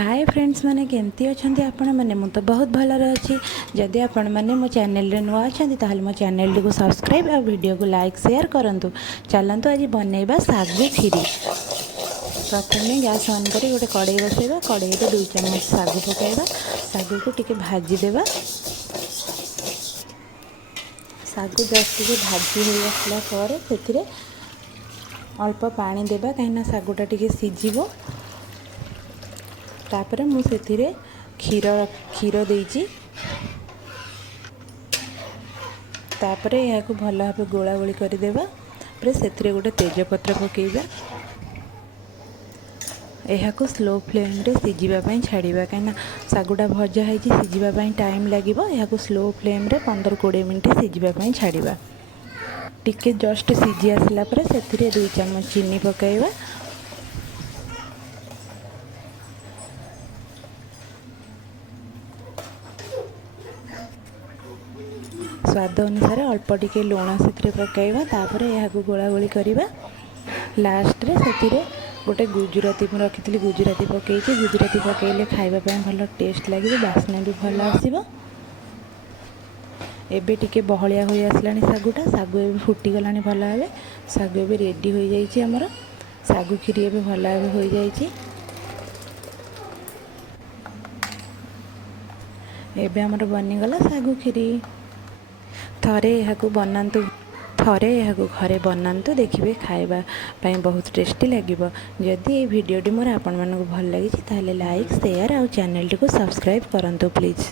Hi friends माने केमती अच्छा आपण मैंने मु तो बहुत भलर अच्छी जदि आपण मैंने मो चैनल रे नुआ अच्छा ताल मो चैनल को सब्सक्राइब और वीडियो को लाइक शेयर करूँ। चलतु आज बनइबा सागु खीरी। प्रथम गैस ऑन कर गोटे कड़े बसैबा, कड़े 2 चम्मच सागु पकाइबा, सागु को टिके भाजीदेवा। सागु जस्ट टिके भाजी हो आसला पर से अल्प पानी देबा कहीं सागुटा टिके सिझिबो। तापर मुझे क्षीर देइछि। तापर या भल भाव गोला गोली करदेबा। से गोटे तेजपत्र पकेबा। यह स्लो फ्लेम रे सिझापी छाड़ा कहीं सागुटा भजा है सिझापी टाइम लगे। यह स्लो फ्लेम रे 15-20 मिनट सिझापी छाड़ा। टिके जस्ट सिझी आसला से 2 चम्मच चीनी पकाइबा। स्वाद अनुसार अल्प टिके लुण से पकाइबा। तापर यह गोला गोली करवा। लास्ट रे से गोटे गुजराती रखी गुजराती पकई, गुजराती पकईले खावाई भल टेस्ट लगे, बास्ना भी भल आसो। एबे टिके बहलिया हो आसला सागुटा। सागु ए फुटीगला भल भाव। सागु ए रेडी हो जाइए। आमर सागु खीरी ए भल भाव हो जाइए। एबे आमर बनीगला सागु खीरी। थरे यह घरे बनातु, देखिए खाइबा बहुत टेस्टी लगे। जदि ये वीडियोटी मोर आपण मानक भल लगी ताले लाइक शेयर और चैनल टी को सब्सक्राइब करंतु प्लीज़।